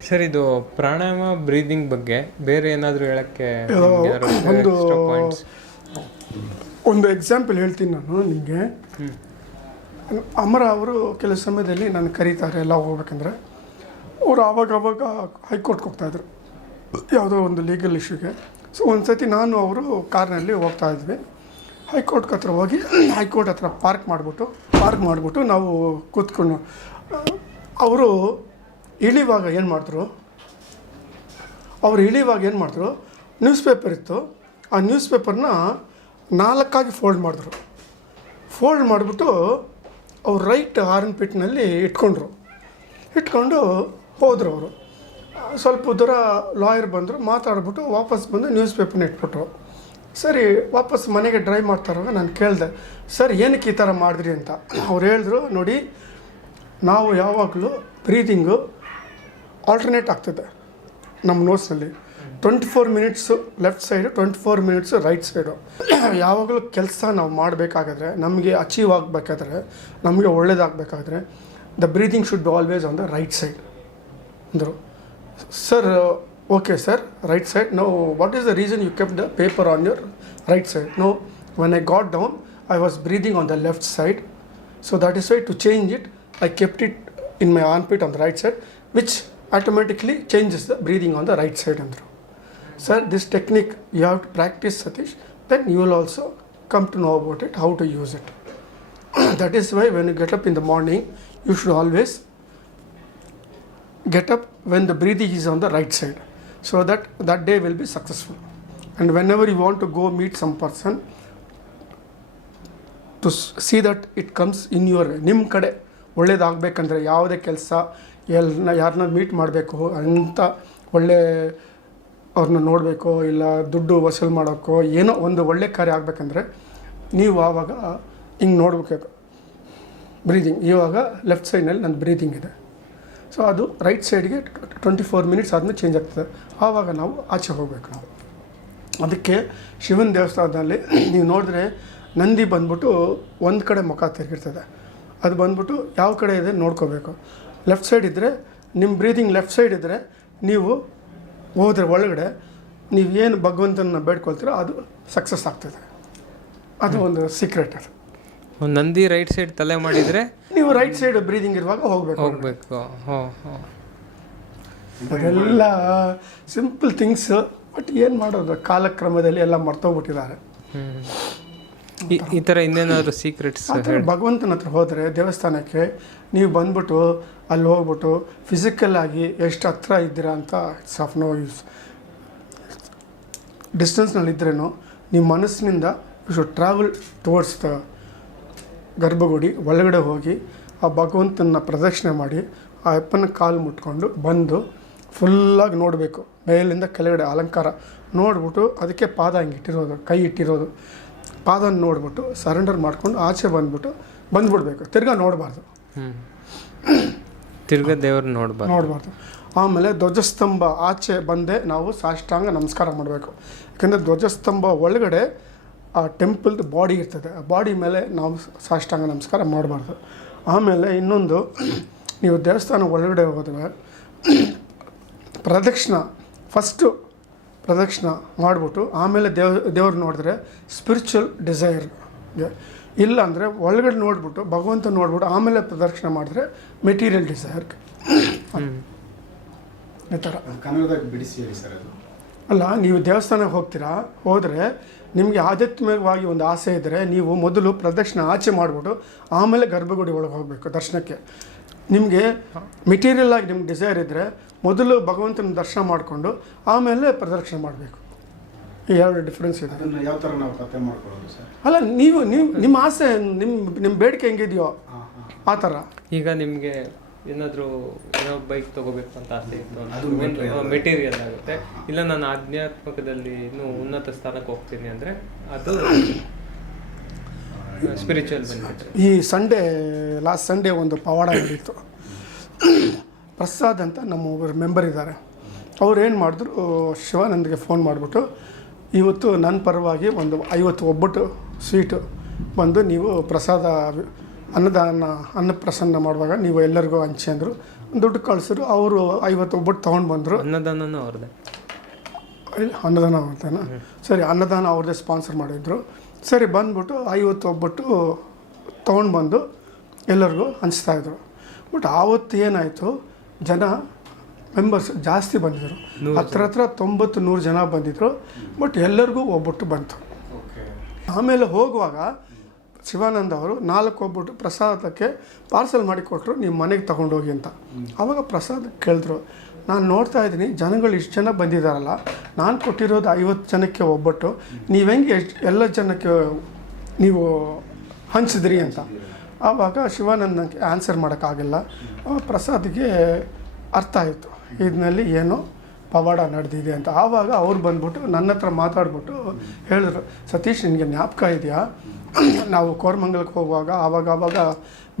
Sir ಇದು ಪ್ರಾಣಾಯಾಮ breathing ಬಗ್ಗೆ ಬೇರೆ ಏನಾದರೂ ಹೇಳಕ್ಕೆ ಒಂದು ಒಂದು ಎಕ್ಸಾಂಪಲ್ ಹೇಳ್ತೀನಿ ನಾನು ನಿಮಗೆ. ಅಮರ ಅವರು ಕೆಲವು ಸಮಯದಲ್ಲಿ ನಾನು ಕರೀತಾರೆ ಎಲ್ಲ ಹೋಗ್ಬೇಕಂದ್ರೆ. ಅವರು ಆವಾಗ ಆವಾಗ ಹೈಕೋರ್ಟ್ಗೆ ಹೋಗ್ತಾಯಿದ್ರು ಯಾವುದೋ ಒಂದು ಲೀಗಲ್ ಇಶ್ಯೂಗೆ ಸೊ ಒಂದು ಸತಿ ನಾನು ಅವರು ಕಾರ್ನಲ್ಲಿ ಹೋಗ್ತಾ ಇದ್ವಿ. ಹೈಕೋರ್ಟ್ಗೆ ಹತ್ರ ಹೋಗಿ ಹೈಕೋರ್ಟ್ ಹತ್ರ ಪಾರ್ಕ್ ಮಾಡಿಬಿಟ್ಟು ಪಾರ್ಕ್ ಮಾಡಿಬಿಟ್ಟು ನಾವು ಕೂತ್ಕೊಂಡು ಅವರು ಇಳಿವಾಗ ಏನು ಮಾಡಿದ್ರು ಅವ್ರು ಇಳಿವಾಗ ಏನು ಮಾಡಿದ್ರು ನ್ಯೂಸ್ ಪೇಪರ್ ಇತ್ತು. ಆ ನ್ಯೂಸ್ ಪೇಪರ್ನ ನಾಲ್ಕಾಗಿ ಫೋಲ್ಡ್ ಮಾಡಿದ್ರು. ಫೋಲ್ಡ್ ಮಾಡಿಬಿಟ್ಟು ಅವ್ರು ರೈಟ್ ಆರ್ನ್ ಪಿಟ್ನಲ್ಲಿ ಇಟ್ಕೊಂಡ್ರು. ಇಟ್ಕೊಂಡು ಹೋದರು ಅವರು. ಸ್ವಲ್ಪ ದೂರ ಲಾಯರ್ ಬಂದರು, ಮಾತಾಡ್ಬಿಟ್ಟು ವಾಪಸ್ ಬಂದು ನ್ಯೂಸ್ ಪೇಪರ್ನ ಇಟ್ಬಿಟ್ರು. ಸರಿ, ವಾಪಸ್ ಮನೆಗೆ ಡ್ರೈವ್ ಮಾಡ್ತಾರಾಗ ನಾನು ಕೇಳಿದೆ, ಸರ್, ಏನಕ್ಕೆ ಈ ಥರ ಮಾಡಿದ್ರಿ? ಅಂತ. ಅವ್ರು ಹೇಳಿದ್ರು, ನೋಡಿ, ನಾವು ಯಾವಾಗಲೂ ಬ್ರೀದಿಂಗು ಆಲ್ಟರ್ನೇಟ್ ಆಗ್ತದೆ ನಮ್ಮ ನೋಟ್ಸ್ನಲ್ಲಿ twenty four minutes left side twenty four minutes right side ಯಾವಾಗಲೂ ಕೆಲಸ ನಾವು ಮಾಡಬೇಕಾದ್ರೆ, ನಮಗೆ ಅಚೀವ್ ಆಗಬೇಕಾದ್ರೆ, ನಮಗೆ ಒಳ್ಳೇದಾಗಬೇಕಾದ್ರೆ the breathing should always on the right side ಅಂದರು. Sir okay sir right side no what is the reason you kept the paper on your right side no when I got down I was breathing on the left side so that is why to change it I kept it in my armpit on the right side which automatically changes the breathing on the right side ಅಂದರು sir this technique you have to practise Satish then you will also come to know about it how to use it that is why when you get up in the morning you should always get up when the breathing is on the right side so that that day will be successful and whenever you want to go meet some person to s- see that it comes in your ನಿಮ್ಮ ಕಡೆ ಒಳ್ಳೇದಾಗಬೇಕಂದ್ರೆ ಯಾವುದೇ ಕೆಲಸ ಎಲ್ಲ ಯಾರನ್ನ meet ಮಾಡಬೇಕು, ಅಂತ ಒಳ್ಳೆ ಅವ್ರನ್ನ ನೋಡಬೇಕು, ಇಲ್ಲ ದುಡ್ಡು ವಸೂಲು ಮಾಡೋಕ್ಕೋ ಏನೋ ಒಂದು ಒಳ್ಳೆ ಕಾರ್ಯ ಆಗಬೇಕಂದ್ರೆ ನೀವು ಆವಾಗ ಹಿಂಗೆ ನೋಡ್ಬೇಕು. ಬ್ರೀದಿಂಗ್ ಇವಾಗ ಲೆಫ್ಟ್ ಸೈಡ್ನಲ್ಲಿ ನನ್ನ ಬ್ರೀದಿಂಗ್ ಇದೆ. ಸೊ ಅದು ರೈಟ್ ಸೈಡ್ಗೆ ಟ್ವೆಂಟಿ ಫೋರ್ ಮಿನಿಟ್ಸ್ ಆದಮೇಲೆ ಚೇಂಜ್ ಆಗ್ತದೆ. ಆವಾಗ ನಾವು ಆಚೆ ಹೋಗಬೇಕು ನಾವು. ಅದಕ್ಕೆ ಶಿವನ ದೇವಸ್ಥಾನದಲ್ಲಿ ನೀವು ನೋಡಿದ್ರೆ ನಂದಿ ಬಂದ್ಬಿಟ್ಟು ಒಂದು ಕಡೆ ಮುಖ ತಿರುಗಿರ್ತದೆ. ಅದು ಬಂದ್ಬಿಟ್ಟು ಯಾವ ಕಡೆ ಇದೆ ನೋಡ್ಕೋಬೇಕು. ಲೆಫ್ಟ್ ಸೈಡ್ ಇದ್ದರೆ ನಿಮ್ಮ ಬ್ರೀದಿಂಗ್ ಲೆಫ್ಟ್ ಸೈಡ್ ಇದ್ದರೆ ನೀವು ಹೋದ್ರೆ ಒಳಗಡೆ ನೀವು ಏನು ಭಗವಂತನ ಬೇಡ್ಕೊಳ್ತೀರೋ ಅದು ಸಕ್ಸಸ್ ಆಗ್ತದೆ. ಅದು ಒಂದು ಸೀಕ್ರೆಟ್ ಅದು. ಒಂದು ನಂದಿ ರೈಟ್ ಸೈಡ್ ತಲೆ ಮಾಡಿದರೆ ನೀವು ರೈಟ್ ಸೈಡ್ ಬ್ರೀದಿಂಗ್ ಇರುವಾಗ ಹೋಗ್ಬೇಕು ಹೋಗಬೇಕು. ಎಲ್ಲ ಸಿಂಪಲ್ ಥಿಂಗ್ಸ್ ಬಟ್ ಏನು ಮಾಡೋದು? ಕಾಲಕ್ರಮದಲ್ಲಿ ಎಲ್ಲ ಮರ್ತೋಗ್ಬಿಟ್ಟಿದ್ದಾರೆ. ಈ- ಥರ ಇನ್ನೇನಾದರೂ ಸೀಕ್ರೆಟ್ಸ್ ಭಗವಂತನ ಹತ್ರ ಹೋದರೆ ದೇವಸ್ಥಾನಕ್ಕೆ ನೀವು ಬಂದ್ಬಿಟ್ಟು ಅಲ್ಲಿ ಹೋಗ್ಬಿಟ್ಟು ಫಿಸಿಕಲ್ ಆಗಿ ಎಷ್ಟು ಹತ್ರ ಇದ್ದೀರಾ ಅಂತ ಇಟ್ಸ್ ಆಫ್ ನೋ ಯೂಸ್ ನಿಮ್ಮ ಮನಸ್ಸಿನಿಂದ you should travel towards the garbhagudi ಒಳಗಡೆ ಹೋಗಿ ಆ ಭಗವಂತನ ಪ್ರದಕ್ಷಿಣೆ ಮಾಡಿ ಆ ಅಪ್ಪನ ಕಾಲು ಮುಟ್ಕೊಂಡು ಬಂದು ಫುಲ್ಲಾಗಿ ನೋಡಬೇಕು. ಮೇಲಿಂದ ಕೆಳಗಡೆ ಅಲಂಕಾರ. ನೋಡ್ಬಿಟ್ಟು ಅದಕ್ಕೆ ಪಾದ ಹಂಗೆ ಇಟ್ಟಿರೋದು, ಕೈ ಇಟ್ಟಿರೋದು. ಪಾದನ ನೋಡ್ಬಿಟ್ಟು ಸರೆಂಡರ್ ಮಾಡ್ಕೊಂಡು ಆಚೆ ಬಂದ್ಬಿಟ್ಟು ಬಂದ್ಬಿಡ್ಬೇಕು. ತಿರ್ಗಾ ನೋಡಬಾರ್ದು. ತಿರ್ಗಾ ದೇವ್ರನ್ನ ನೋಡ್ಬಾರ್ದು. ನೋಡಬಾರ್ದು. ಆಮೇಲೆ ಧ್ವಜಸ್ತಂಭ ಆಚೆ ಬಂದೆ ನಾವು ಸಾಷ್ಟಾಂಗ ನಮಸ್ಕಾರ ಮಾಡಬೇಕು. ಯಾಕಂದರೆ ಧ್ವಜಸ್ತಂಭ ಒಳಗಡೆ ಆ ಟೆಂಪಲ್ದು ಬಾಡಿ ಇರ್ತದೆ. ಆ ಬಾಡಿ ಮೇಲೆ ನಾವು ಸಾಷ್ಟಾಂಗ ನಮಸ್ಕಾರ ಮಾಡಬಾರ್ದು. ಆಮೇಲೆ ಇನ್ನೊಂದು, ನೀವು ದೇವಸ್ಥಾನ ಒಳಗಡೆ ಹೋದರೆ ಪ್ರದಕ್ಷಿಣ ಫಸ್ಟು ಪ್ರದಕ್ಷಿಣ ಮಾಡಿಬಿಟ್ಟು ಆಮೇಲೆ ದೇವ ದೇವ್ರು ನೋಡಿದ್ರೆ ಸ್ಪಿರಿಚುವಲ್ ಡಿಸೈರ್ ಇಲ್ಲ ಅಂದರೆ ಒಳಗಡೆ ನೋಡ್ಬಿಟ್ಟು ಭಗವಂತ ನೋಡ್ಬಿಟ್ಟು ಆಮೇಲೆ ಪ್ರದರ್ಶನ ಮಾಡಿದ್ರೆ ಮೆಟೀರಿಯಲ್ ಡಿಸೈರ್ ಈ ಥರ ಕನ್ನಡದಾಗ ಬಿಡಿಸಿ ಹೇಳಿ ಸರ್ ಅದು. ಅಲ್ಲ ನೀವು ದೇವಸ್ಥಾನಕ್ಕೆ ಹೋಗ್ತೀರಾ? ಹೋದರೆ ನಿಮಗೆ ಆಧ್ಯಾತ್ಮಿಕವಾಗಿ ಒಂದು ಆಸೆ ಇದ್ದರೆ ನೀವು ಮೊದಲು ಪ್ರದಕ್ಷಿಣೆ ಆಚೆ ಮಾಡಿಬಿಟ್ಟು ಆಮೇಲೆ ಗರ್ಭಗುಡಿ ಒಳಗೆ ಹೋಗಬೇಕು ದರ್ಶನಕ್ಕೆ. ನಿಮಗೆ ಮೆಟೀರಿಯಲ್ ಆಗಿ ನಿಮ್ಗೆ ಡಿಸೈರ್ ಇದ್ದರೆ ಮೊದಲು ಭಗವಂತನ ದರ್ಶನ ಮಾಡಿಕೊಂಡು ಆಮೇಲೆ ಪ್ರದಕ್ಷಿಣೆ ಮಾಡಬೇಕು. ಎರಡು ಡಿಫ್ರೆನ್ಸ್ ಇದೆ ಅದನ್ನ ಯಾವ ಥರ ನಾವು ಕತೆ ಮಾಡ್ಕೊಳ್ಳೋದು ಸರ್? ಅಲ್ಲ ನೀವು ನಿಮ್ಮ ನಿಮ್ಮ ಆಸೆ ನಿಮ್ಮ ನಿಮ್ಮ ಬೇಡಿಕೆ ಹೆಂಗಿದೆಯೋ ಆ ಥರ ಈಗ ನಿಮಗೆ ಏನಾದರೂ ಏನೋ ಬೈಕ್ ತಗೋಬೇಕು ಅಂತ ಆಸೆ ಇತ್ತು ಅದು ಮೆಟೀರಿಯಲ್ ಆಗುತ್ತೆ. ಇಲ್ಲ ನಾನು ಆಧ್ಯಾತ್ಮಕದಲ್ಲಿ ಇನ್ನೂ ಉನ್ನತ ಸ್ಥಾನಕ್ಕೆ ಹೋಗ್ತೀನಿ ಅಂದರೆ ಅದು ಸ್ಪಿರಿಚುವಲ್ ಬೆನಿಫಿಟ್ ಈ ಸಂಡೇ ಲಾಸ್ಟ್ ಸಂಡೇ ಒಂದು ಪವಾಡ ನಡೀತು. ಪ್ರಸಾದ್ ಅಂತ ನಮ್ಮ ಒಬ್ಬರು ಮೆಂಬರ್ ಇದ್ದಾರೆ. ಅವ್ರು ಏನು ಮಾಡಿದ್ರು ಶಿವಾನಂದ್ಗೆ ಫೋನ್ ಮಾಡಿಬಿಟ್ಟು ಇವತ್ತು ನನ್ನ ಪರವಾಗಿ ಒಂದು ಐವತ್ತು ಒಬ್ಬಟ್ಟು ಸ್ವೀಟು ಬಂದು ನೀವು ಪ್ರಸಾದ ಅನ್ನದಾನ ಅನ್ನ ಪ್ರಸನ್ನ ಮಾಡುವಾಗ ನೀವು ಎಲ್ಲರಿಗೂ ಹಂಚಿ ಅಂದರು. ದುಡ್ಡು ಕಳಿಸಿದ್ರು ಅವರು ಐವತ್ತು ಒಬ್ಬಟ್ಟು ತೊಗೊಂಡು ಬಂದರು. ಅನ್ನದಾನನೂ ಅವ್ರದ್ದೇ. ಇಲ್ಲ ಅನ್ನದಾನ ಅವ್ರದ್ದೇನಾ? ಸರಿ ಅನ್ನದಾನ ಅವ್ರದ್ದೇ ಸ್ಪಾನ್ಸರ್ ಮಾಡಿದ್ರು. ಸರಿ ಬಂದ್ಬಿಟ್ಟು ಐವತ್ತು ಒಬ್ಬಟ್ಟು ತೊಗೊಂಡು ಬಂದು ಎಲ್ಲರಿಗೂ ಹಂಚ್ತಾಯಿದ್ರು ಬಟ್ ಆವತ್ತು ಏನಾಯಿತು ಜನ ಮೆಂಬರ್ಸ್ ಜಾಸ್ತಿ ಬಂದಿದ್ರು. ನೂರು ಹತ್ರ ಹತ್ರ ತೊಂಬತ್ತು ನೂರು ಜನ ಬಂದಿದ್ರು. ಬಟ್ ಎಲ್ಲರಿಗೂ ಒಬ್ಬಟ್ಟು ಬಂತು. ಆಮೇಲೆ ಹೋಗುವಾಗ ಶಿವಾನಂದ ಅವರು ನಾಲ್ಕು ಒಬ್ಬಟ್ಟು ಪ್ರಸಾದಕ್ಕೆ ಪಾರ್ಸಲ್ ಮಾಡಿ ಕೊಟ್ಟರು ನೀವು ಮನೆಗೆ ತಗೊಂಡೋಗಿ ಅಂತ. ಆವಾಗ ಪ್ರಸಾದ ಕೇಳಿದ್ರು. ನಾನು ನೋಡ್ತಾ ಇದ್ದೀನಿ ಜನಗಳು ಇಷ್ಟು ಜನ ಬಂದಿದ್ದಾರಲ್ಲ ನಾನು ಕೊಟ್ಟಿರೋದು ಐವತ್ತು ಜನಕ್ಕೆ ಒಬ್ಬಟ್ಟು ನೀವು ಹೆಂಗೆ ಎಷ್ಟು ಎಲ್ಲ ಜನಕ್ಕೆ ನೀವು ಹಂಚಿದ್ರಿ ಅಂತ. ಆವಾಗ ಶಿವಾನಂದಕ್ಕೆ ಆನ್ಸರ್ ಮಾಡೋಕ್ಕಾಗಿಲ್ಲ. ಪ್ರಸಾದ್ಗೆ ಅರ್ಥ ಆಯಿತು. ಇದರಲ್ಲಿ ಏನೋ ಪವಾಡ ನಡೆದಿದೆ ಅಂತ. ಆವಾಗ ಅವ್ರು ಬಂದ್ಬಿಟ್ಟು ನನ್ನ ಹತ್ರ ಮಾತಾಡ್ಬಿಟ್ಟು ಹೇಳಿದ್ರು, ಸತೀಶ್, ನಿನಗೆ ಜ್ಞಾಪಕ ಇದೆಯಾ? ನಾವು ಕೋರಮಂಗಲಕ್ಕೆ ಹೋಗುವಾಗ ಆವಾಗ ಆವಾಗ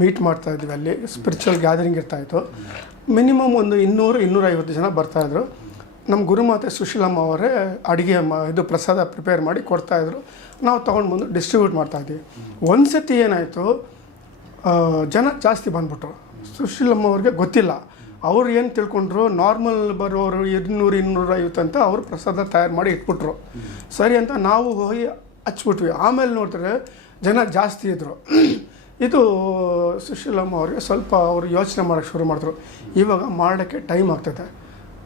ಮೀಟ್ ಮಾಡ್ತಾ ಇದ್ವಿ ಅಲ್ಲಿ ಸ್ಪಿರಿಚುವಲ್ ಗ್ಯಾದರಿಂಗ್ ಇರ್ತಾಯಿತ್ತು ಮಿನಿಮಮ್ ಒಂದು ಇನ್ನೂರು, ಇನ್ನೂರೈವತ್ತು ಜನ ಬರ್ತಾಯಿದ್ರು ನಮ್ಮ ಗುರುಮಾತೆ ಸುಶೀಲಮ್ಮ ಅವರೇ ಅಡುಗೆ ಮ, ಇದು ಪ್ರಸಾದ ಪ್ರಿಪೇರ್ ಮಾಡಿ ಕೊಡ್ತಾಯಿದ್ರು ನಾವು ತೊಗೊಂಡು ಬಂದು ಡಿಸ್ಟ್ರಿಬ್ಯೂಟ್ ಮಾಡ್ತಾಯಿದ್ವಿ ಒಂದು ಸತಿ ಏನಾಯಿತು ಜನ ಜಾಸ್ತಿ ಬಂದ್ಬಿಟ್ರು. ಸುಶೀಲಮ್ಮ ಅವ್ರಿಗೆ ಗೊತ್ತಿಲ್ಲ. ಅವ್ರು ಏನು ತಿಳ್ಕೊಂಡ್ರು ನಾರ್ಮಲ್ ಬರೋರು ಇನ್ನೂರು, ಇನ್ನೂರೈವತ್ತು ಅಂತ ಅವರು ಪ್ರಸಾದ ತಯಾರು ಮಾಡಿ ಇಟ್ಬಿಟ್ರು. ಸರಿ ಅಂತ ನಾವು ಹೋಗಿ ಹಚ್ಬಿಟ್ವಿ. ಆಮೇಲೆ ನೋಡಿದ್ರೆ ಜನ ಜಾಸ್ತಿ ಇದ್ದರು ಇದು ಸುಶೀಲಮ್ಮ ಅವ್ರಿಗೆ ಸ್ವಲ್ಪ ಅವರು ಯೋಚನೆ ಮಾಡೋಕ್ಕೆ ಶುರು ಮಾಡಿದ್ರು. ಇವಾಗ ಮಾಡೋಕ್ಕೆ ಟೈಮ್ ಆಗ್ತದೆ.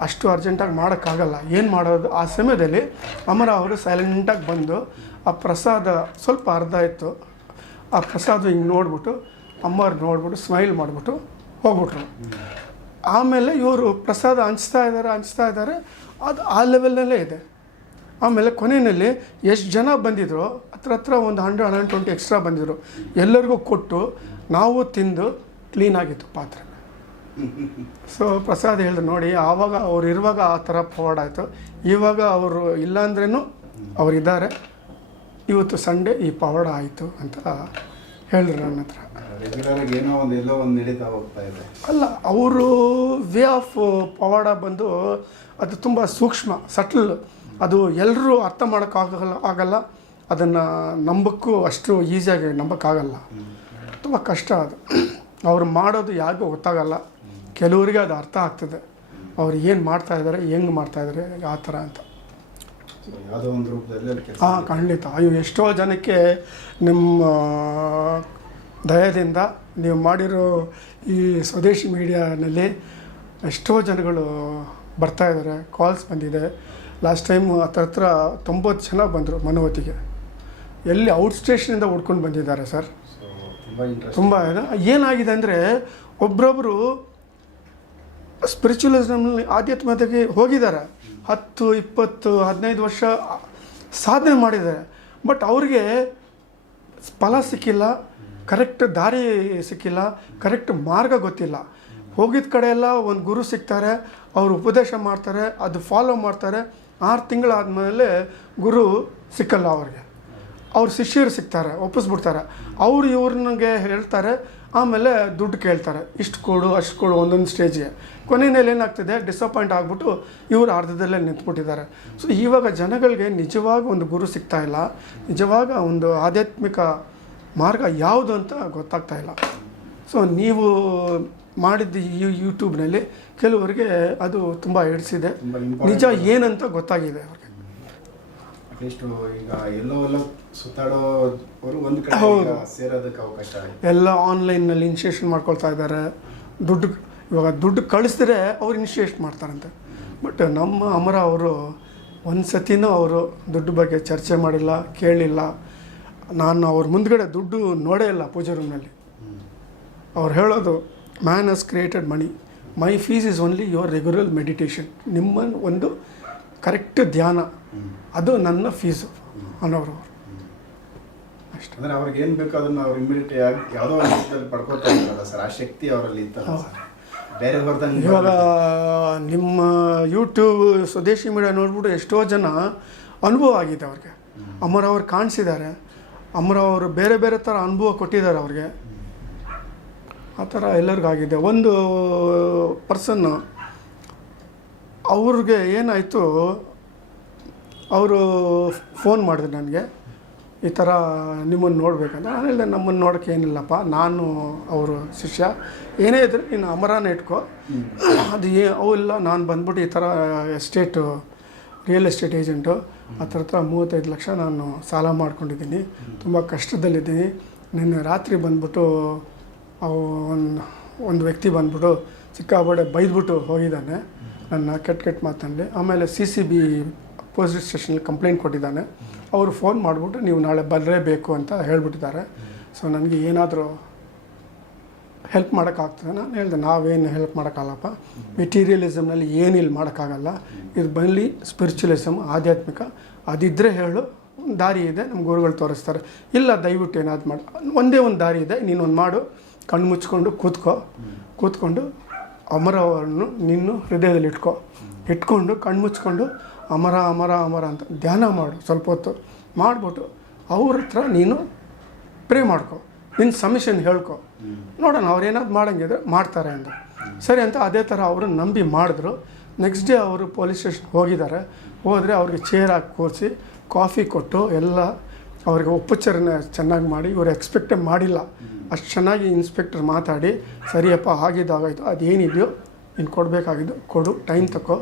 ಅಷ್ಟು ಅರ್ಜೆಂಟಾಗಿ ಮಾಡೋಕ್ಕಾಗಲ್ಲ. ಏನು ಮಾಡೋದು? ಆ ಸಮಯದಲ್ಲಿ ಅಮರ ಅವರು ಸೈಲೆಂಟಾಗಿ ಬಂದು ಆ ಪ್ರಸಾದ ಸ್ವಲ್ಪ ಅರ್ಧ ಇತ್ತು ಆ ಪ್ರಸಾದ ಹಿಂಗೆ ನೋಡ್ಬಿಟ್ಟು, ಅಮ್ಮವ್ರು ನೋಡ್ಬಿಟ್ಟು ಸ್ಮೈಲ್ ಮಾಡಿಬಿಟ್ಟು ಹೋಗ್ಬಿಟ್ರು. ಆಮೇಲೆ ಇವರು ಪ್ರಸಾದ ಹಂಚ್ತಾ ಇದ್ದಾರೆ ಹಂಚ್ತಾ ಇದ್ದಾರೆ. ಅದು ಆ ಲೆವೆಲ್ನಲ್ಲೇ ಇದೆ. ಆಮೇಲೆ ಕೊನೆಯಲ್ಲಿ ಎಷ್ಟು ಜನ ಬಂದಿದ್ರು, ಹತ್ರ ಹತ್ರ ಒಂದು ಹಂಡ್ರೆಡ್ ಹಂಡ್ರೆಡ್ ಟ್ವೆಂಟಿ ಎಕ್ಸ್ಟ್ರಾ ಬಂದಿದ್ರು, ಎಲ್ಲರಿಗೂ ಕೊಟ್ಟು ನಾವು ತಿಂದು ಕ್ಲೀನಾಗಿತ್ತು ಪಾತ್ರೆ. ಸೊ ಪ್ರಸಾದ್ ಹೇಳಿದ್ರು, ನೋಡಿ, ಆವಾಗ ಅವ್ರು ಇರುವಾಗ ಆ ಥರ ಫಾರ್ವರ್ಡ್ ಆಯಿತು. ಇವಾಗ ಅವರು ಇಲ್ಲಾಂದ್ರೂ ಅವರಿದ್ದಾರೆ. ಇವತ್ತು ಸಂಡೇ ಈ ಪವಾಡ ಆಯಿತು ಅಂತ ಹೇಳಿದ್ರು ನನ್ನ ಹತ್ರ. ಏನೋ ಒಂದು ಎಲ್ಲೋ ಒಂದು ನಡೀತಾ ಹೋಗ್ತಾ ಇದೆ. ಅಲ್ಲ ಅವರು ವೇ ಆಫ್ ಪವಾಡ ಬಂದು ಅದು ತುಂಬ ಸೂಕ್ಷ್ಮ ಸಟ್ಲ್ ಅದು ಎಲ್ಲರೂ ಅರ್ಥ ಮಾಡೋಕ್ಕಾಗಲ್ಲ ಆಗಲ್ಲ. ಅದನ್ನು ನಂಬಕ್ಕೂ ಅಷ್ಟು ಈಸಿಯಾಗಿ ನಂಬಕ್ಕಾಗಲ್ಲ. ತುಂಬ ಕಷ್ಟ ಅದು. ಅವ್ರು ಮಾಡೋದು ಯಾರಿಗೂ ಗೊತ್ತಾಗಲ್ಲ. ಕೆಲವರಿಗೆ ಅದು ಅರ್ಥ ಆಗ್ತದೆ. ಅವ್ರು ಏನು ಮಾಡ್ತಾ ಇದ್ದಾರೆ ಹೆಂಗೆ ಮಾಡ್ತಾ ಇದ್ದಾರೆ ಆ ಥರ ಅಂತ. ಯಾವುದೋ ಒಂದು ರೂಪದಲ್ಲಿ ಹಾಂ ಖಂಡಿತ. ಅಯ್ಯೋ ಎಷ್ಟೋ ಜನಕ್ಕೆ ನಿಮ್ಮ ದಯದಿಂದ ನೀವು ಮಾಡಿರೋ ಈ ಸ್ವದೇಶಿ ಮೀಡಿಯಾನಲ್ಲಿ ಎಷ್ಟೋ ಜನಗಳು ಬರ್ತಾ ಇದ್ದಾರೆ ಕಾಲ್ಸ್ ಬಂದಿದೆ. ಲಾಸ್ಟ್ ಟೈಮ್ ಹತ್ರ ಹತ್ರ ತೊಂಬತ್ತು ಜನ ಬಂದರು ಮನೋವತಿಗೆ ಎಲ್ಲಿ ಔಟ್ ಸ್ಟೇಷನಿಂದ ಹುಡ್ಕೊಂಡು ಬಂದಿದ್ದಾರೆ ಸರ್. ತುಂಬ ಏನಾಗಿದೆ ಅಂದರೆ ಒಬ್ಬರೊಬ್ಬರು ಸ್ಪಿರಿಚುವಲಿಸಮ್ನಲ್ಲಿ ಆಧ್ಯಾತ್ಮತೆಗೆ ಹೋಗಿದ್ದಾರೆ. ಹತ್ತು, ಇಪ್ಪತ್ತು, ಹದಿನೈದು ವರ್ಷ ಸಾಧನೆ ಮಾಡಿದ್ದಾರೆ ಬಟ್ ಅವ್ರಿಗೆ ಫಲ ಸಿಕ್ಕಿಲ್ಲ. ಕರೆಕ್ಟ್ ದಾರಿ ಸಿಕ್ಕಿಲ್ಲ. ಕರೆಕ್ಟ್ ಮಾರ್ಗ ಗೊತ್ತಿಲ್ಲ. ಹೋಗಿದ ಕಡೆ ಎಲ್ಲ ಒಂದು ಗುರು ಸಿಗ್ತಾರೆ. ಅವರು ಉಪದೇಶ ಮಾಡ್ತಾರೆ. ಅದು ಫಾಲೋ ಮಾಡ್ತಾರೆ. ಆರು ತಿಂಗಳಾದಮೇಲೆ ಗುರು ಸಿಕ್ಕಲ್ಲ ಅವ್ರಿಗೆ. ಅವ್ರ ಶಿಷ್ಯರು ಸಿಗ್ತಾರೆ, ಒಪ್ಪಿಸ್ಬಿಡ್ತಾರೆ. ಅವ್ರು ಇವ್ರನಿಗೆ ಹೇಳ್ತಾರೆ ಆಮೇಲೆ ದುಡ್ಡು ಕೇಳ್ತಾರೆ. ಇಷ್ಟು ಕೊಡು ಅಷ್ಟು ಕೊಡು ಒಂದೊಂದು ಸ್ಟೇಜ್ಗೆ ಕೊನೆಯಲ್ಲಿ ಏನಾಗ್ತಿದೆ? ಡಿಸಪಾಯಿಂಟ್ ಆಗಿಬಿಟ್ಟು ಇವರು ಅರ್ಧದಲ್ಲೇ ನಿಂತ್ಬಿಟ್ಟಿದ್ದಾರೆ. ಸೊ ಇವಾಗ ಜನಗಳಿಗೆ ನಿಜವಾಗ ಒಂದು ಗುರು ಸಿಗ್ತಾ ಇಲ್ಲ. ನಿಜವಾಗ ಒಂದು ಆಧ್ಯಾತ್ಮಿಕ ಮಾರ್ಗ ಯಾವುದು ಅಂತ ಗೊತ್ತಾಗ್ತಾ ಇಲ್ಲ. ಸೊ ನೀವು ಮಾಡಿದ್ದು ಈ ಯೂಟ್ಯೂಬ್ನಲ್ಲಿ ಕೆಲವರಿಗೆ ಅದು ತುಂಬ ಹಿಡಿಸಿದೆ. ನಿಜ ಏನಂತ ಗೊತ್ತಾಗಿದೆ ಅವ್ರಿಗೆ. ಅಟ್ಲೀಸ್ಟ್ ಈಗ ಎಲ್ಲೋ ಎಲ್ಲ ಸುತ್ತಾಡೋರು ಒಂದು ಕಡೆ. ಈಗ ಸೇರೋದಕ್ಕೆ ಅವಕಾಶ ಆಗಿದೆ ಎಲ್ಲ ಆನ್ಲೈನ್ನಲ್ಲಿ ಇನಿಷಿಯೇಷನ್ ಮಾಡ್ಕೊಳ್ತಾ ಇದ್ದಾರೆ. ದುಡ್ಡು ಇವಾಗ ದುಡ್ಡು ಕಳಿಸಿದ್ರೆ ಅವ್ರು ಇನಿಷಿಯೇಟ್ ಮಾಡ್ತಾರಂತೆ. ಬಟ್ ನಮ್ಮ ಅಮರ ಅವರು ಒಂದು ಸತಿನೂ ಅವರು ದುಡ್ಡು ಬಗ್ಗೆ ಚರ್ಚೆ ಮಾಡಿಲ್ಲ ಕೇಳಿಲ್ಲ. ನಾನು ಅವ್ರ ಮುಂದ್ಗಡೆ ದುಡ್ಡು ನೋಡೇ ಇಲ್ಲ ಪೂಜೆ ರೂಮ್ನಲ್ಲಿ. ಅವ್ರು ಹೇಳೋದು man has created money my fees is only your regular meditation ನಿಮ್ಮ ಒಂದು ಕರೆಕ್ಟ್ ಧ್ಯಾನ. ಅದು ನನ್ನ ಫೀಸು ಅನ್ನೋರು. ಅಷ್ಟೇ. ಅಂದ್ರೆ ಅವ್ರಿಗೆ ಏನು ಬೇಕೋ ಅದನ್ನ ಅವ್ರು ಇಮಿಡಿಯೇಟ್ ಆಗಿ ಯಾವುದೋ ಒಂದು ಪಡ್ಕೊತಾ ಇದ್ದಾರಲ್ಲ ಸರ್ ಆ ಶಕ್ತಿ ಅವರಲ್ಲಿ ಇತ್ತಲ್ಲ ಬೇರೆ ಇವಾಗ ನಿಮ್ಮ ಯೂಟ್ಯೂಬ್ ಸ್ವದೇಶಿ ಮೀಡಿಯಾ ನೋಡ್ಬಿಟ್ಟು ಎಷ್ಟೋ ಜನ ಅನುಭವ ಆಗಿದೆ ಅವ್ರಿಗೆ. ಅಮರ ಅವ್ರು ಕಾಣಿಸಿದ್ದಾರೆ. ಅಮರ ಅವರು ಬೇರೆ ಬೇರೆ ಥರ ಅನುಭವ ಕೊಟ್ಟಿದ್ದಾರೆ ಅವ್ರಿಗೆ. ಆ ಥರ ಎಲ್ಲರಿಗೂ ಆಗಿದೆ. ಒಂದು ಪರ್ಸನ್ನು ಅವ್ರಿಗೆ ಏನಾಯಿತು ಅವರು ಫೋನ್ ಮಾಡಿದ್ರು ನನಗೆ, ಈ ಥರ ನಿಮ್ಮನ್ನು ನೋಡಬೇಕಂತ. ಹೇಳಿದೆ, ನಮ್ಮನ್ನು ನೋಡೋಕೆ ಏನಿಲ್ಲಪ್ಪ, ನಾನು ಅವರು ಶಿಷ್ಯ. ಏನೇ ಇದ್ರೆ ನೀನು ಅಮರಾನ ಇಟ್ಕೋ. ಅದು ಏ ಅವೆಲ್ಲ ನಾನು ಬಂದ್ಬಿಟ್ಟು ಈ ಥರ ಎಸ್ಟೇಟು, ರಿಯಲ್ ಎಸ್ಟೇಟ್ ಏಜೆಂಟು ಹತ್ರ ಹತ್ರ ಮೂವತ್ತೈದು ಲಕ್ಷ ನಾನು ಸಾಲ ಮಾಡ್ಕೊಂಡಿದ್ದೀನಿ. ತುಂಬ ಕಷ್ಟದಲ್ಲಿದ್ದೀನಿ. ನಿನ್ನೆ ರಾತ್ರಿ ಬಂದ್ಬಿಟ್ಟು ಅವು ಒಂದು ಒಂದು ವ್ಯಕ್ತಿ ಬಂದ್ಬಿಟ್ಟು ಸಿಕ್ಕಾಪಟ್ಟೆ ಬೈದ್ಬಿಟ್ಟು ಹೋಗಿದ್ದಾನೆ. ನನ್ನ ಕೆಟ್ಟ ಕೆಟ್ಟ ಮಾತಲ್ಲಿ. ಆಮೇಲೆ ಸಿ ಸಿ ಬಿ ಪೊಲೀಸ್ ಸ್ಟೇಷನಲ್ಲಿ ಕಂಪ್ಲೇಂಟ್ ಕೊಟ್ಟಿದ್ದಾನೆ. ಅವರು ಫೋನ್ ಮಾಡಿಬಿಟ್ಟು ನೀವು ನಾಳೆ ಬರಲೇಬೇಕು ಅಂತ ಹೇಳಿಬಿಟ್ಟಿದ್ದಾರೆ. ಸೊ ನನಗೆ ಏನಾದರೂ ಹೆಲ್ಪ್ ಮಾಡೋಕ್ಕಾಗ್ತದೆ? ನಾನು ಹೇಳಿದೆ, ನಾವೇನು ಹೆಲ್ಪ್ ಮಾಡೋಕ್ಕಾಗಲ್ಲಪ್ಪ. ಮೆಟೀರಿಯಲಿಸಮ್ನಲ್ಲಿ ಏನಿಲ್ಲ ಮಾಡೋಕ್ಕಾಗಲ್ಲ. ಇದು ಬನ್ನಿ ಸ್ಪಿರಿಚುಲಿಸಮ್ ಆಧ್ಯಾತ್ಮಿಕ. ಅದಿದ್ದರೆ ಹೇಳು, ಒಂದು ದಾರಿ ಇದೆ ನಮ್ಮ ಗುರುಗಳು ತೋರಿಸ್ತಾರೆ. ಇಲ್ಲ, ದಯವಿಟ್ಟು ಏನಾದ್ರು ಮಾಡಿ. ಒಂದೇ ಒಂದು ದಾರಿ ಇದೆ ನೀನು ಒಂದು ಮಾಡು. ಕಣ್ಣು ಮುಚ್ಕೊಂಡು ಕೂತ್ಕೋ. ಕೂತ್ಕೊಂಡು ಅಮರವನ್ನು ನಿನ್ನ ಹೃದಯದಲ್ಲಿ ಇಟ್ಕೋ. ಇಟ್ಕೊಂಡು ಕಣ್ಣು ಮುಚ್ಕೊಂಡು ಅಮರ ಅಮರ ಅಮರ ಅಂತ ಧ್ಯಾನ ಮಾಡು, ಸ್ವಲ್ಪ ಹೊತ್ತು ಮಾಡಿಬಿಟ್ಟು ಅವ್ರ ಹತ್ರ ನೀನು ಪ್ರೇ ಮಾಡ್ಕೊ ನಿನ್ನ ಸಮಸ್ಯೆನ ಹೇಳ್ಕೊ. ನೋಡೋಣ, ಅವ್ರು ಏನಾದ್ರು ಮಾಡಂಗಿದ್ರೆ ಮಾಡ್ತಾರೆ ಅಂತ. ಸರಿ ಅಂತ ಅದೇ ಥರ ಅವರು ನಂಬಿ ಮಾಡಿದ್ರು. ನೆಕ್ಸ್ಟ್ ಡೇ ಅವರು ಪೊಲೀಸ್ ಸ್ಟೇಷನ್ ಹೋಗಿದ್ದಾರೆ. ಹೋದರೆ ಅವ್ರಿಗೆ ಚೇರ್ ಹಾಕಿ ಕೂರಿಸಿ ಕಾಫಿ ಕೊಟ್ಟು ಎಲ್ಲ ಅವ್ರಿಗೆ ಉಪಚಾರನ ಚೆನ್ನಾಗಿ ಮಾಡಿ, ಇವರು ಎಕ್ಸ್ಪೆಕ್ಟೇ ಮಾಡಿಲ್ಲ. ಅಷ್ಟು ಚೆನ್ನಾಗಿ ಇನ್ಸ್ಪೆಕ್ಟರ್ ಮಾತಾಡಿ, ಸರಿಯಪ್ಪ, ಆಗಿದ್ದಾಗಾಯಿತು, ಅದೇನಿದೆಯೋ ನೀನು ಕೊಡಬೇಕಾಗಿದ್ದು ಕೊಡು ಟೈಮ್ ತಗೋ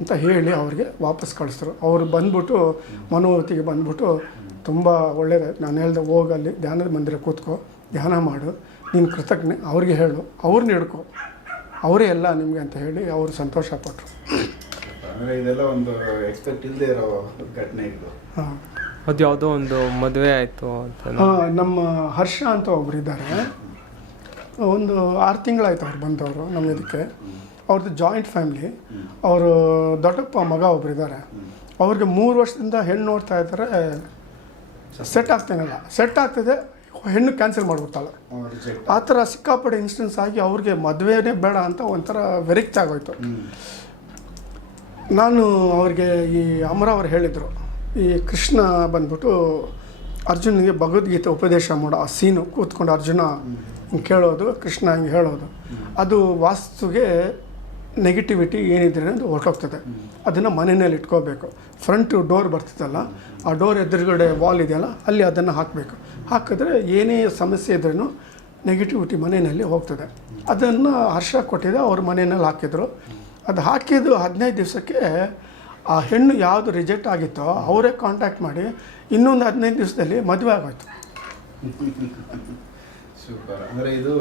ಅಂತ ಹೇಳಿ ಅವ್ರಿಗೆ ವಾಪಸ್ ಕಳಿಸ್ರು ಅವ್ರು ಬಂದ್ಬಿಟ್ಟು ಮನೋವತಿಗೆ ಬಂದ್ಬಿಟ್ಟು ತುಂಬ ಒಳ್ಳೆಯದು ನಾನು ಹೇಳ್ದೆ ಹೋಗಲ್ಲಿ ಧ್ಯಾನದ ಮಂದಿರ ಕೂತ್ಕೋ ಧ್ಯಾನ ಮಾಡು ನೀನು ಕೃತಜ್ಞೆ ಅವ್ರಿಗೆ ಹೇಳು ಅವ್ರನ್ನ ಹಿಡ್ಕೊ ಅವರೇ ಎಲ್ಲ ನಿಮಗೆ ಅಂತ ಹೇಳಿ ಅವರು ಸಂತೋಷಪಟ್ಟರು ಅಂದ್ರೆ ಇದೆಲ್ಲ ಒಂದು ಎಕ್ಸ್ಪೆಕ್ಟ್ ಇಲ್ಲದೆ ಇರೋ ಘಟನೆ ಇದು. ಹಾಂ. ಅದು ಯಾವುದೋ ಒಂದು ಮದುವೆ ಆಯಿತು ಅಂತ ನಮ್ಮ ಹರ್ಷ ಅಂತ ಒಬ್ರು ಇದ್ದಾರೆ. ಒಂದು ಆರು ತಿಂಗಳಾಯ್ತು ಅವ್ರು ಬಂದವರು ನಮ್ಮ ಇದಕ್ಕೆ. ಅವ್ರದ್ದು ಜಾಯಿಂಟ್ ಫ್ಯಾಮಿಲಿ ಅವರು ದೊಡ್ಡಪ್ಪ ಮಗ ಒಬ್ಬರಿದ್ದಾರೆ ಇದ್ದಾರೆ ಅವ್ರಿಗೆ ಮೂರು ವರ್ಷದಿಂದ ಹೆಣ್ಣು ನೋಡ್ತಾ ಇದ್ದಾರೆ ಸೆಟ್ ಆಗ್ತೇನಲ್ಲ ಸೆಟ್ ಆಗ್ತಿದೆ ಹೆಣ್ಣು ಕ್ಯಾನ್ಸಲ್ ಮಾಡಿಬಿಡ್ತಾಳೆ. ಆ ಥರ ಸಿಕ್ಕಾಪಟ್ಟೆ ಇನ್ಸ್ಟೆನ್ಸ್ ಆಗಿ ಅವ್ರಿಗೆ ಮದುವೆನೇ ಬೇಡ ಅಂತ ಒಂಥರ ವೆರಿಕ್ಟ್ ಆಗೋಯ್ತು. ನಾನು ಅವ್ರಿಗೆ ಈ ಅಮರ ಅವ್ರು ಹೇಳಿದರು. ಈ ಕೃಷ್ಣ ಬಂದ್ಬಿಟ್ಟು ಅರ್ಜುನಿಗೆ ಭಗವದ್ಗೀತೆ ಉಪದೇಶ ಮಾಡೋ ಆ ಸೀನು ಕೂತ್ಕೊಂಡು ಅರ್ಜುನ ಹಿಂಗೆ ಕೇಳೋದು ಕೃಷ್ಣ ಹಿಂಗೆ ಹೇಳೋದು. ಅದು ವಾಸ್ತುಗೆ ನೆಗೆಟಿವಿಟಿ ಏನಿದ್ರೆ ಅದು ಹೊರಟೋಗ್ತದೆ. ಅದನ್ನು ಮನೆಯಲ್ಲಿ ಇಟ್ಕೋಬೇಕು. ಫ್ರಂಟ್ ಡೋರ್ ಬರ್ತಿತ್ತಲ್ಲ ಆ ಡೋರ್ ಎದುರುಗಡೆ ವಾಲ್ ಇದೆಯಲ್ಲ, ಅಲ್ಲಿ ಅದನ್ನು ಹಾಕಬೇಕು. ಹಾಕಿದ್ರೆ ಏನೇ ಸಮಸ್ಯೆ ಇದ್ರೂ ನೆಗೆಟಿವಿಟಿ ಮನೆಯಲ್ಲಿ ಹೋಗ್ತದೆ. ಅದನ್ನು ಹರ್ಷ ಕೊಟ್ಟಿದೆ, ಅವ್ರ ಮನೆಯಲ್ಲಿ ಹಾಕಿದ್ರು. ಅದು ಹಾಕಿದ್ದು ಹದಿನೈದು ದಿವಸಕ್ಕೆ ಆ ಹೆಣ್ಣು ಯಾವುದು ರಿಜೆಕ್ಟ್ ಆಗಿತ್ತೋ, ಅವರೇ ಕಾಂಟ್ಯಾಕ್ಟ್ ಮಾಡಿ ಇನ್ನೊಂದು ಹದಿನೈದು ದಿವಸದಲ್ಲಿ ಮದುವೆ ಆಗೋಯ್ತು. ಸೂಪರ್ ಅಂದ್ರೆ ಇದು,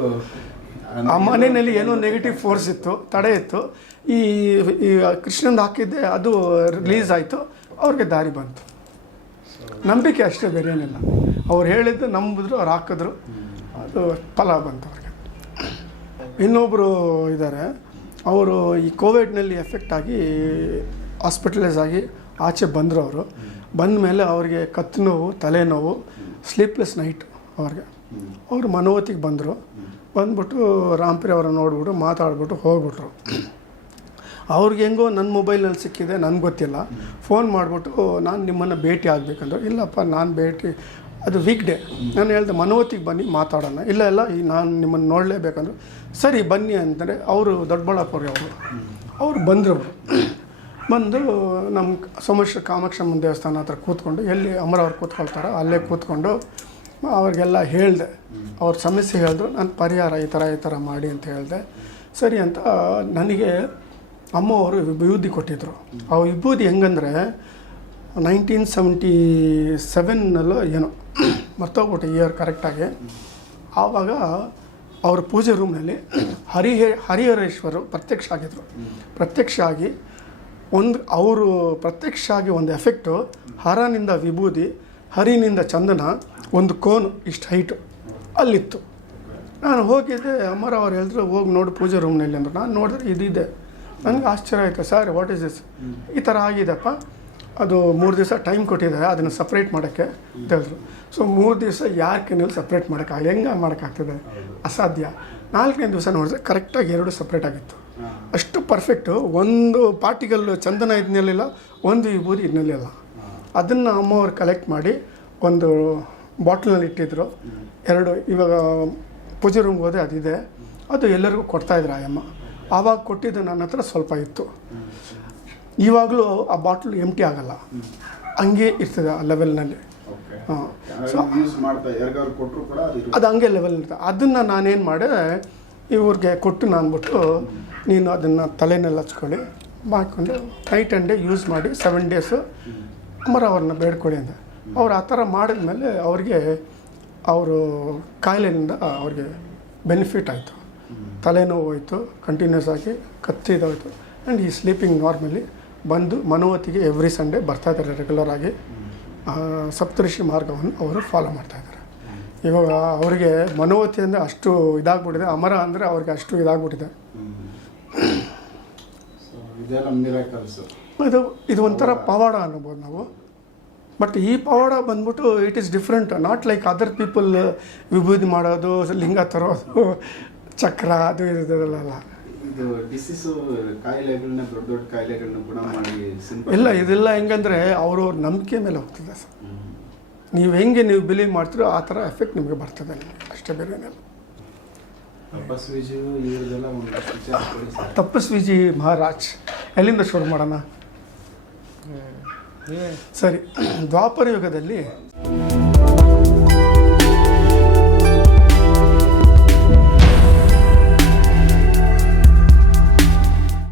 ಆ ಮನೆಯಲ್ಲಿ ಏನೋ ನೆಗೆಟಿವ್ ಫೋರ್ಸ್ ಇತ್ತು, ತಡೆ ಇತ್ತು. ಈ ಈ ಕೃಷ್ಣಂದು ಹಾಕಿದ್ದೆ, ಅದು ರಿಲೀಸ್ ಆಯಿತು, ಅವ್ರಿಗೆ ದಾರಿ ಬಂತು. ನಂಬಿಕೆ ಅಷ್ಟೇ, ಬೇರೆ ಏನಿಲ್ಲ. ಅವ್ರು ಹೇಳಿದ್ದು ನಂಬಿದ್ರು, ಅವ್ರು ಹಾಕಿದ್ರು. ಅದು ಫಲ ಬಂತು ಅವ್ರಿಗೆ. ಇನ್ನೊಬ್ಬರು ಇದ್ದಾರೆ ಅವರು ಈ ಕೋವಿಡ್ನಲ್ಲಿ ಎಫೆಕ್ಟ್ ಆಗಿ ಹಾಸ್ಪಿಟಲೈಸ್ ಆಗಿ ಆಚೆ ಬಂದರು ಅವರು. ಬಂದ ಮೇಲೆ ಅವ್ರಿಗೆ ಕತ್ತು ನೋವು ತಲೆನೋವು ಸ್ಲೀಪ್ಲೆಸ್ ನೈಟ್ ಅವ್ರಿಗೆ. ಅವರು ಮನೋವತಿಗೆ ಬಂದರು. ಬಂದ್ಬಿಟ್ಟು ರಾಮ್ಪ್ರಿ ಅವರ ನೋಡ್ಬಿಟ್ಟು ಮಾತಾಡ್ಬಿಟ್ಟು ಹೋಗ್ಬಿಟ್ರು. ಅವ್ರಿಗೆ ಹೆಂಗೋ ನನ್ನ ಮೊಬೈಲಲ್ಲಿ ಸಿಕ್ಕಿದೆ, ನನಗೆ ಗೊತ್ತಿಲ್ಲ. ಫೋನ್ ಮಾಡಿಬಿಟ್ಟು, ನಾನು ನಿಮ್ಮನ್ನು ಭೇಟಿ ಆಗಬೇಕಂದ್ರೆ. ಇಲ್ಲಪ್ಪ, ನಾನು ಭೇಟಿ, ಅದು ವೀಕ್ ಡೇ ನಾನು ಹೇಳ್ದೆ ಮನೋವತಿಗೆ ಬನ್ನಿ, ಮಾತಾಡೋಣ. ಇಲ್ಲ ಇಲ್ಲ, ಈ ನಾನು ನಿಮ್ಮನ್ನು ನೋಡಲೇಬೇಕಂದ್ರೆ. ಸರಿ, ಬನ್ನಿ ಅಂತಂದರೆ ಅವರು ದೊಡ್ಡಬಳ್ಳಾಪುರ ಅವರು. ಅವ್ರು ಬಂದರು. ಬಂದು ನಮ್ಮ ಸೋಮೇಶ್ವರ ಕಾಮಾಕ್ಷಮ್ಮನ ದೇವಸ್ಥಾನ ಹತ್ರ ಕೂತ್ಕೊಂಡು, ಎಲ್ಲಿ ಅಮರವ್ರು ಕೂತ್ಕೊಳ್ತಾರೋ, ಅಲ್ಲೇ ಕೂತ್ಕೊಂಡು ಅವ್ರಿಗೆಲ್ಲ ಹೇಳಿದೆ. ಅವ್ರ ಸಮಸ್ಯೆ ಹೇಳಿದ್ರು, ನಾನು ಪರಿಹಾರ ಈ ಥರ ಈ ಥರ ಮಾಡಿ ಅಂತ ಹೇಳಿದೆ. ಸರಿ ಅಂತ ನನಗೆ ಅಮ್ಮ ಅವರು ವಿಭೂತಿ ಕೊಟ್ಟಿದ್ದರು ಆ ವಿಭೂತಿ ಹೆಂಗಂದರೆ ನೈನ್ಟೀನ್ ಸೆವೆಂಟಿ ಸೆವೆನ್ನಲ್ಲೋ ಏನೋ ಮರ್ತೋಗ್ಬಿಟ್ಟೆ ಇಯರ್ ಕರೆಕ್ಟಾಗಿ ಆವಾಗ ಅವ್ರ ಪೂಜೆ ರೂಮ್ನಲ್ಲಿ ಹರಿಹೇ ಹರಿಹರೇಶ್ವರು ಪ್ರತ್ಯಕ್ಷ ಆಗಿದ್ರು. ಪ್ರತ್ಯಕ್ಷ ಆಗಿ ಒಂದು, ಅವರು ಪ್ರತ್ಯಕ್ಷ ಆಗಿ ಒಂದು ಎಫೆಕ್ಟು ಹರನಿಂದ ವಿಭೂತಿ ಹರಿನಿಂದ ಚಂದನ ಒಂದು ಕೋನು ಇಷ್ಟು ಹೈಟು ಅಲ್ಲಿತ್ತು. ನಾನು ಹೋಗಿದ್ದೆ, ಅಮ್ಮರ ಅವ್ರು ಹೇಳಿದ್ರು, ಹೋಗಿ ನೋಡು ಪೂಜೆ ರೂಮ್ನಲ್ಲಿ ಅಂದರು. ನಾನು ನೋಡಿದ್ರೆ ಇದಿದೆ. ನನಗೆ ಆಶ್ಚರ್ಯ ಆಯಿತು ಸರ್ ವಾಟ್ ಇಸ್ ದಿಸ್ ಈ ಥರ ಆಗಿದೆಪ್ಪ ಅದು ಮೂರು ದಿವಸ ಟೈಮ್ ಕೊಟ್ಟಿದ್ದಾರೆ, ಅದನ್ನು ಸಪ್ರೇಟ್ ಮಾಡೋಕ್ಕೆ ಅಂತ ಹೇಳಿದ್ರು. ಸೊ ಮೂರು ದಿವಸ ಯಾಕೆ ನೀವು ಸಪ್ರೇಟ್ ಮಾಡೋಕ್ಕಾಗ ಹೆಂಗೆ ಮಾಡೋಕ್ಕಾಗ್ತದೆ? ಅಸಾಧ್ಯ. ನಾಲ್ಕನೇ ದಿವಸ ನೋಡಿದ್ರೆ ಕರೆಕ್ಟಾಗಿ ಎರಡು ಸಪ್ರೇಟ್ ಆಗಿತ್ತು. ಅಷ್ಟು ಪರ್ಫೆಕ್ಟು ಒಂದು ಪಾರ್ಟಿಕಲ್ ಚಂದನ ಇದ್ನಲ್ಲಿಲ್ಲ ಒಂದು ವಿಭೂತಿ ಇದನ್ನೆಲ್ಲ ಅದನ್ನು ಅಮ್ಮವ್ರು ಕಲೆಕ್ಟ್ ಮಾಡಿ ಒಂದು ಬಾಟ್ಲಲ್ಲಿ ಇಟ್ಟಿದ್ರು. ಎರಡು ಇವಾಗ ಪೂಜೆ ರೂಮ್ಗೆ ಹೋದೆ ಅದಿದೆ. ಅದು ಎಲ್ಲರಿಗೂ ಕೊಡ್ತಾಯಿದ್ರು ಆಯಮ್ಮ ಆವಾಗ ಕೊಟ್ಟಿದ್ದು ನನ್ನ ಹತ್ರ ಸ್ವಲ್ಪ ಇತ್ತು. ಇವಾಗಲೂ ಆ ಬಾಟ್ಲು ಎಂಟಿ ಆಗಲ್ಲ. ಹಂಗೆ ಇರ್ತದೆ ಆ ಲೆವೆಲ್ನಲ್ಲಿ ಹಾಂ. ಅದು ಹಂಗೆ ಲೆವೆಲ್ ಇರ್ತದೆ ಅದನ್ನು ನಾನೇನು ಮಾಡಿದೆ ಇವ್ರಿಗೆ ಕೊಟ್ಟು ನಾನು ಬಿಟ್ಟು ನೀನು ಅದನ್ನು ತಲೆನೆಲ್ಲ ಹಚ್ಕೊಳ್ಳಿ. ಮಾಡ್ಕೊಂಡು ನೈಟ್ ಆ್ಯಂಡ್ ಡೇ ಯೂಸ್ ಮಾಡಿ ಸೆವೆನ್ ಡೇಸು ಅಮರ ಅವ್ರನ್ನ ಬೇಡ್ಕೊಳ್ಳಿ ಅಂತ. ಅವ್ರು ಆ ಥರ ಮಾಡಿದ್ಮೇಲೆ ಅವ್ರಿಗೆ ಅವರು ಕಾಯಿಲೆಯಿಂದ ಅವ್ರಿಗೆ ಬೆನಿಫಿಟ್ ಆಯಿತು. ತಲೆನೋವು ಹೋಯಿತು, ಕಂಟಿನ್ಯೂಸ್ ಆಗಿ ಕತ್ತಿದೋಯ್ತು ಆ್ಯಂಡ್ ಈ ಸ್ಲೀಪಿಂಗ್ ನಾರ್ಮಲಿ ಬಂದು ಮನೋವತಿಗೆ ಎವ್ರಿ ಸಂಡೇ ಬರ್ತಾ ಇದ್ದಾರೆ ರೆಗ್ಯುಲರ್ ಆಗಿ. ಸಪ್ತಋಷಿ ಮಾರ್ಗವನ್ನು ಅವರು ಫಾಲೋ ಮಾಡ್ತಾ ಇದ್ದಾರೆ. ಇವಾಗ ಅವರಿಗೆ ಮನೋವತಿ ಅಂದರೆ ಅಷ್ಟು ಇದಾಗ್ಬಿಟ್ಟಿದೆ. ಅಮರ ಅಂದರೆ ಅವ್ರಿಗೆ ಅಷ್ಟು ಇದಾಗ್ಬಿಟ್ಟಿದೆ. ಇದು ಇದು ಒಂಥರ ಪವಾಡ ಅನ್ಬೋದು ನಾವು. ಬಟ್ ಈ ಪವಾಡ ಬಂದ್ಬಿಟ್ಟು it is different not like other people ವಿಭೂತಿ ಮಾಡೋದು ಲಿಂಗ ತರೋದು ಚಕ್ರ ಅದು ಇದೆಲ್ಲ ಇದು ಡಿಸೀಸು ಕಾಯಿಲೆಗಳನ್ನ ದೊಡ್ಡ ದೊಡ್ಡ ಕಾಯಿಲೆಗಳನ್ನ ಗುಣ ಮಾಡಿ ಇಲ್ಲ ಇದೆಲ್ಲ ಹೆಂಗಂದರೆ ಅವ್ರವ್ರ ನಂಬಿಕೆ ಮೇಲೆ ಹೋಗ್ತದೆ ಸರ್. ನೀವು ಹೆಂಗೆ ನೀವು ಬಿಲೀವ್ ಮಾಡ್ತೀರೋ ಆ ಥರ ಎಫೆಕ್ಟ್ ನಿಮಗೆ ಬರ್ತದೆ ಅಷ್ಟೇ ಬೇರೆ ತಪ್ಪಸ್ವಿಜಿ ತಪಸ್ವಿಜು ಮಹಾರಾಜ್ ಎಲ್ಲಿಂದ ಶುರು ಮಾಡೋಣ? ಸರಿ ದ್ವಾಪರ ಯುಗದಲ್ಲಿ